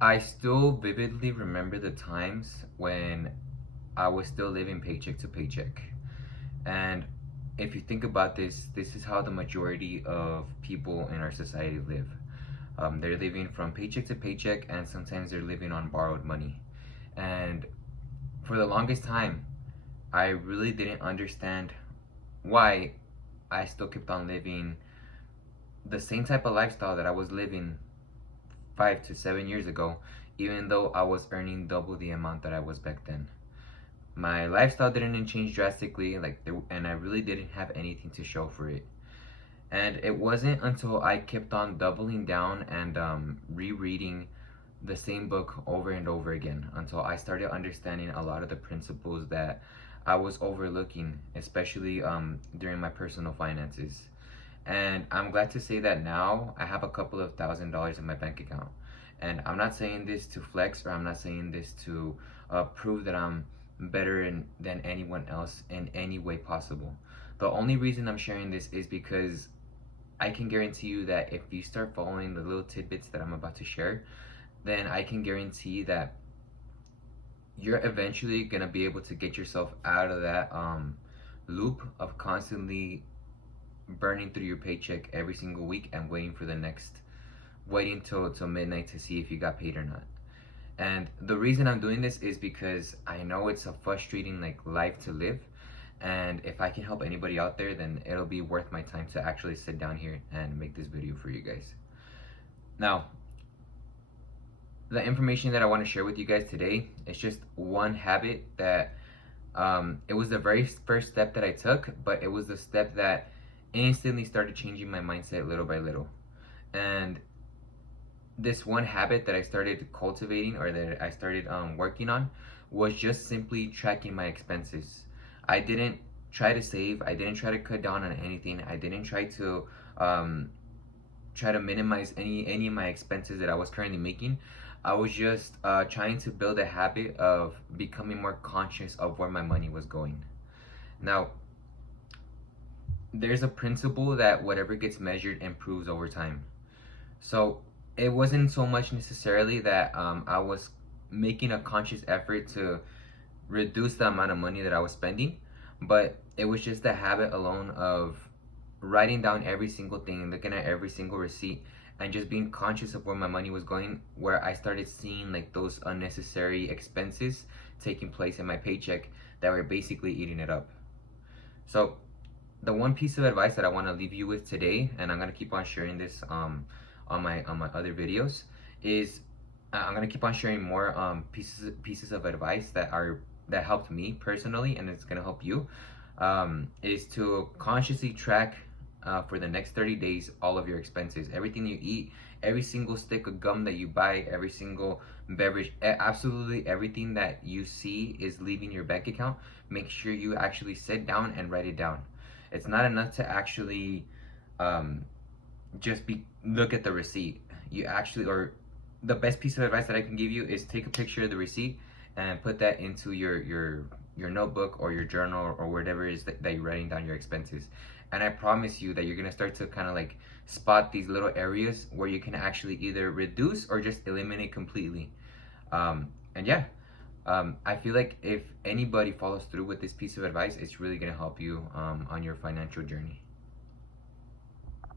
I still vividly remember the times when I was still living paycheck to paycheck. And if you think about this, this is how the majority of people in our society live. They're living from paycheck to paycheck, and sometimes they're living on borrowed money. And for the longest time, I really didn't understand why I still kept on living the same type of lifestyle that I was living 5 to 7 years ago, even though I was earning double the amount that I was back then. My lifestyle didn't change drastically, and I really didn't have anything to show for it. And it wasn't until I kept on doubling down and rereading the same book over and over again until I started understanding a lot of the principles that I was overlooking, especially during my personal finances. And I'm glad to say that now I have a couple of $1,000s in my bank account. And I'm not saying this to flex, or I'm not saying this to prove that I'm better than anyone else in any way possible. The only reason I'm sharing this is because I can guarantee you that if you start following the little tidbits that I'm about to share, then I can guarantee that you're eventually gonna be able to get yourself out of that loop of constantly burning through your paycheck every single week and waiting till midnight to see if you got paid or not. And the reason I'm doing this is because I know it's a frustrating life to live, and if I can help anybody out there, then it'll be worth my time to actually sit down here and make this video for you guys. Now, the information that I want to share with you guys today is just one habit that it was the very first step that I took, but it was the step that instantly started changing my mindset little by little. And this one habit that I started cultivating, or that I started working on, was just simply tracking my expenses. I didn't try to save. I didn't try to cut down on anything. I didn't try to minimize any of my expenses that I was currently making. I was just trying to build a habit of becoming more conscious of where my money was going. Now, there's a principle that whatever gets measured improves over time. So it wasn't so much necessarily that I was making a conscious effort to reduce the amount of money that I was spending, but it was just the habit alone of writing down every single thing, looking at every single receipt, and just being conscious of where my money was going, where I started seeing those unnecessary expenses taking place in my paycheck that were basically eating it up. So the one piece of advice that I want to leave you with today, and I'm going to keep on sharing this on my other videos, is I'm going to keep on sharing more pieces of advice that helped me personally, and it's going to help you, is to consciously track for the next 30 days all of your expenses, everything you eat, every single stick of gum that you buy, every single beverage, absolutely everything that you see is leaving your bank account. Make sure you actually sit down and write it down. It's not enough to actually look at the receipt. Or the best piece of advice that I can give you is take a picture of the receipt and put that into your notebook or your journal or whatever it is that you're writing down your expenses. And I promise you that you're gonna start to kind of spot these little areas where you can actually either reduce or just eliminate completely. And yeah, I feel like if anybody follows through with this piece of advice, it's really gonna help you on your financial journey.